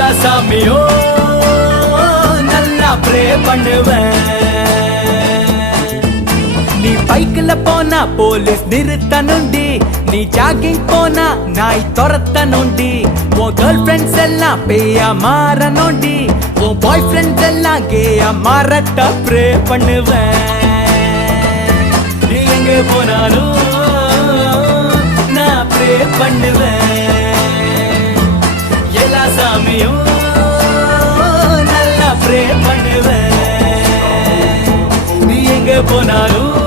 எல்லா சாமியும் நல்லா ப்ரே பண்ணுவேன். நீ பைக்ல போனா போலீஸ் நிறுத்தணுண்டி, நீ ஜாகிங் போனா நாய் துரத்தணுண்டி, உன் கேர்ள் ஃப்ரெண்ட்ஸ் எல்லாம் பேயா மாறணுண்டி, உன் பாய் ஃப்ரெண்ட்ஸ் எல்லாம் கேயா மாறட்ட ப்ரே பண்ணுவேன். நீ எங்க போனாலும் நான் ப்ரே பண்ணுவேன். எல்லா சாமியும் நல்லா ப்ரே பண்ணுவேன். நீ எங்க போனாலும்